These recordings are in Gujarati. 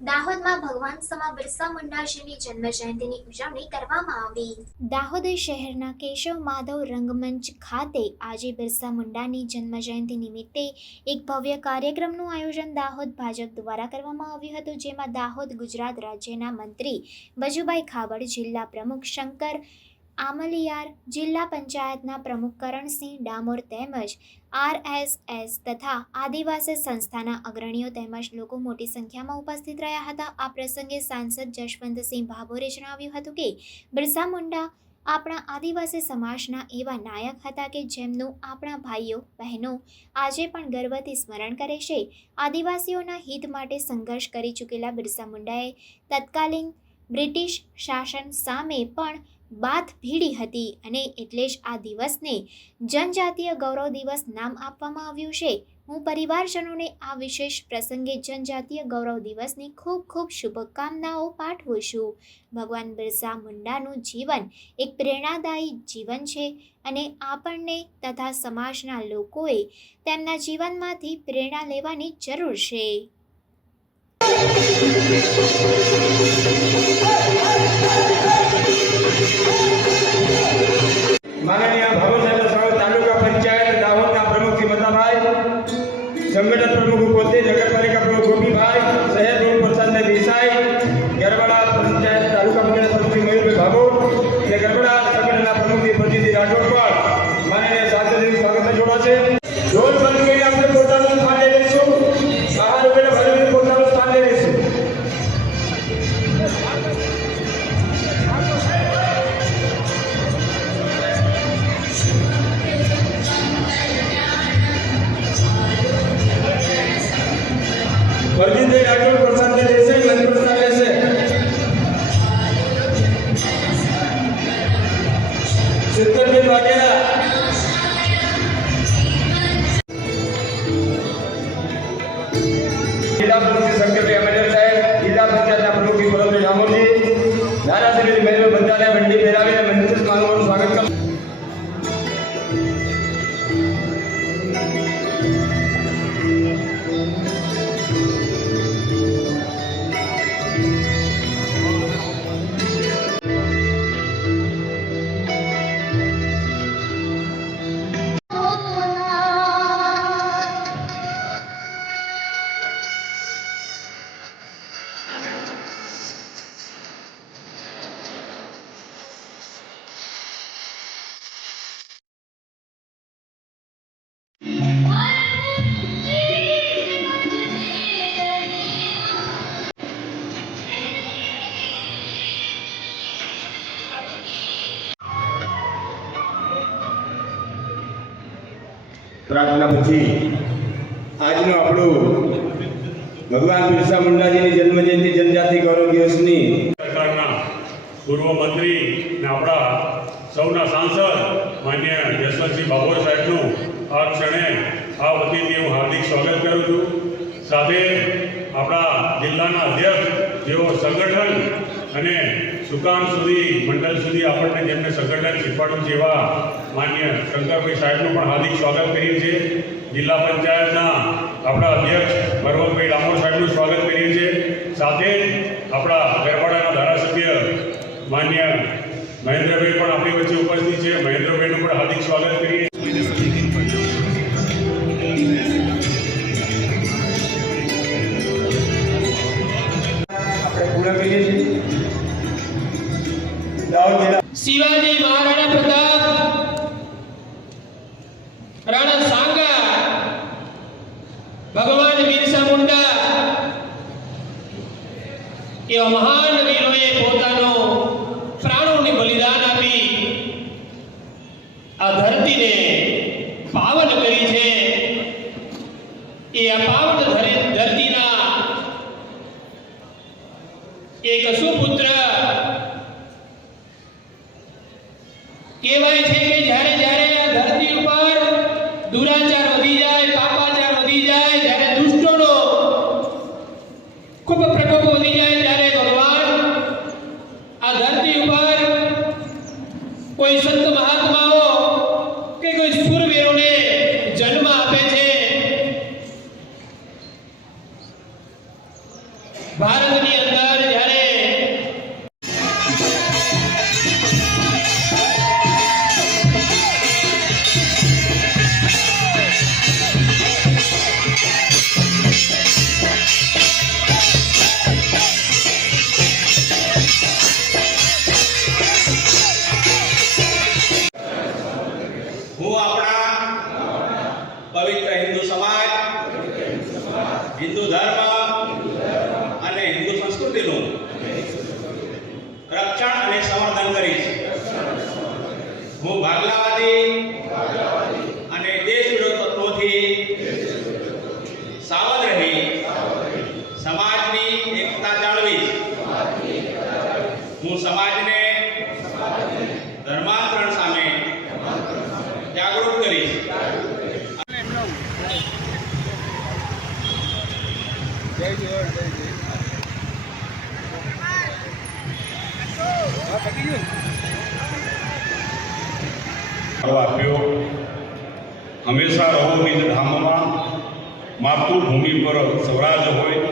દાહોદમાં ભગવાન સમા બિરસા મુંડાજીની જન્મજયંતિની ઉજવણી કરવામાં આવી। દાહોદ શહેરના કેશવ માધવ રંગમંચ ખાતે આજે બિરસા મુંડાની જન્મજયંતિ નિમિત્તે એક ભવ્ય કાર્યક્રમનું આયોજન દાહોદ ભાજપ દ્વારા કરવામાં આવ્યું હતું, જેમાં દાહોદ ગુજરાત રાજ્યના મંત્રી બચુભાઈ ખાબડ, જિલ્લા પ્રમુખ શંકર આમલિયાર, જિલ્લા પંચાયતના પ્રમુખ કરણસિંહ ડામોર તેમજ RSS તથા આદિવાસી સંસ્થાના અગ્રણીઓ તેમજ લોકો મોટી સંખ્યામાં ઉપસ્થિત રહ્યા હતા। આ પ્રસંગે સાંસદ જશવંતસિંહ ભાભોરે જણાવ્યું હતું કે બિરસા મુંડા આપણા આદિવાસી સમાજના એવા નાયક હતા કે જેમનું આપણા ભાઈઓ બહેનો આજે પણ ગર્વથી સ્મરણ કરે છે। આદિવાસીઓના હિત માટે સંઘર્ષ કરી ચૂકેલા બિરસા મુંડાએ તત્કાલીન બ્રિટિશ શાસન સામે પણ બાથ ભીડી હતી અને એટલે જ આ દિવસને જનજાતીય ગૌરવ દિવસ નામ આપવામાં આવ્યું છે। હું પરિવારજનોને આ વિશેષ પ્રસંગે જનજાતીય ગૌરવ દિવસની ખૂબ ખૂબ શુભકામનાઓ પાઠવું છું। ભગવાન બિરસા મુંડાનું જીવન એક પ્રેરણાદાયી જીવન છે અને આપણને તથા સમાજના લોકોએ તેમના જીવનમાંથી પ્રેરણા લેવાની જરૂર છે। माननीय भावसागर सावंत तालुका पंचायत दाहोदना प्रमुख श्री मताभाई, संगठन प्रमुख पोते नगरपालिका प्रमुख गोपीभाई, शहर प्रमुख प्रसाद देसाई, गरबड़ा पंचायत तालुका पंचायत प्रमुख श्री मयूरभाई भागोड़ અને ગરબડા સંગઠનના પ્રમુખ શ્રી પ્રજીતજી રાઠોડ પણ માનનીય સાંસદનું સ્વાગત જોડાશે। જોર બંધ કરીને આપણે પોતાનું સ્થાન લઈ લઈશું। બહાર ઉભેલા ભાઈઓને પોતાનું સ્થાન લઈ લઈશું। प्रजीतजी राठोड प्रसाद देसाई मंच प्रस्ताव लेશે। સિદ્ધરજી વાઘેલા, જિલ્લા પ્રમુખ શંકરભાઈ અમરેર સાહેબ, જિલ્લા પંચાયતના પ્રમુખ શ્રી ભરતભાઈ ડામોરજી, ધારાસભ્ય શ્રી મહેન્દ્ર બંજાને મંડી પહેરાવીને મંચ માનવાનું સ્વાગત કરો। પ્રાર્થના પછી આજનો આપણું ભગવાન બિરસા મુંડાજીની જન્મજયંતિ જનજાતિ ગૌરવ દિવસની સરકારના પૂર્વ મંત્રી અને આપણા સૌના સાંસદ માન્ય જશવંતસિંહ ભાભોર સાહેબનું આ ક્ષણે આ વતીથી હું હાર્દિક સ્વાગત કરું છું। સાથે આપણા જિલ્લાના અધ્યક્ષ જેઓ સંગઠન અને સુકાન સુધી મંડળ સુધી આપણને જેમને સંગઠન શીખવાડ્યું છે એવા માન્ય શંકરભાઈ સાહેબનું પણ હાર્દિક સ્વાગત કરીએ છીએ। જિલ્લા પંચાયતના આપણા અધ્યક્ષ ભરતભાઈ ડામોર સાહેબનું સ્વાગત કરીએ છીએ। સાથે આપણા ગરબાડાના ધારાસભ્ય માન્ય મહેન્દ્રભાઈ પણ આપણી વચ્ચે ઉપસ્થિત છે। મહેન્દ્રભાઈનું પણ હાર્દિક સ્વાગત કરીએ। આપણે પૂર્ણ કરીએ છીએ। દાહોદ જિલ્લા शिवाजी महाराणा प्रताप, राणा सांगा, भगवान बिरसा मुंडा एवा महान वीरोए पोतानो प्राणोने बलिदान आपी आ धरतीने पावन करी छे। ए आ पावन धरतीना एक सुपुत्र કહેવાય છે કે જ્યારે જ્યારે આ ધરતી ઉપર દુરાચાર વધી જાય, પાપાચાર વધી જાય, જ્યારે દુષ્ટોનો ખૂબ પ્રકોપ વધી જાય, ત્યારે ભગવાન આ ધરતી ઉપર કોઈ સંત મહાત્માઓ કે કોઈ સુરવીરો હું આપણા પવિત્ર હિન્દુ સમાજ, હિન્દુ ધર્મ અને હિન્દુ સંસ્કૃતિનું રક્ષણ અને સંવર્ધન કરીશ. હું ભાગલાવાદી અને દેશ વિરોધી તત્વોથી સાવધ રહી સમાજની એકતા જાળવીશ. હું સમાજને ધર્માંતરણ સામે જાગૃત કરીશ. આપ્યો હંમેશા રહો નિજ ધામમાં, માતૃભૂમિ પર સ્વરાજ હોય.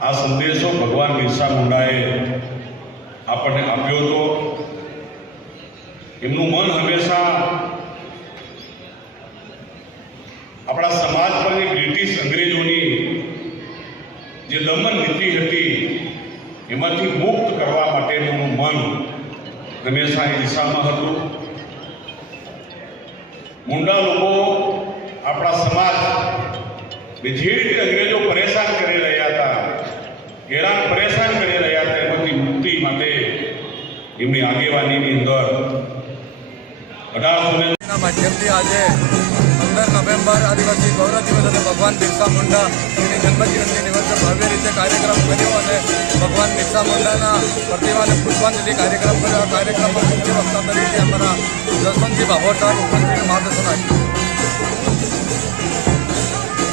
આ સંદેશો ભગવાન બિરસા મુંડાએ આપણને આપ્યો હતો. એમનું મન હંમેશા આપણા સમાજ પરની બ્રિટિશ અંગ્રેજોની જે દમન નીતિ હતી એમાંથી મુક્ત કરવા માટેનું મન હંમેશા એ દિશામાં હતું. મુંડા લોકો આપણા સમાજ જે રીતે અંગ્રેજો પરેશાન કરી રહ્યા હતા, હેરાન પરેશાન કરી રહ્યા હતા, એમાંથી મુક્તિ માટે એમની આગેવાનીની અંદર 1800 માધ્યમથી આજે 15 નવેમ્બર આદિવાસી ગૌરવ દિવસ અને ભગવાન બિરસા મુંડા એની જન્મજયંતિ નિમિત્તે ભવ્ય રીતે કાર્યક્રમ કર્યો અને ભગવાન બિરસા મુંડાના પ્રતિમાને પુષ્પાંજલિ કાર્યક્રમ કર્યો. આ કાર્યક્રમમાં મુખ્ય વક્તા તરીકે અમારા જસવંતસિંહ ભાભોર સાહેબ ઉપસ્થિત માર્ગદર્શન આપ્યું.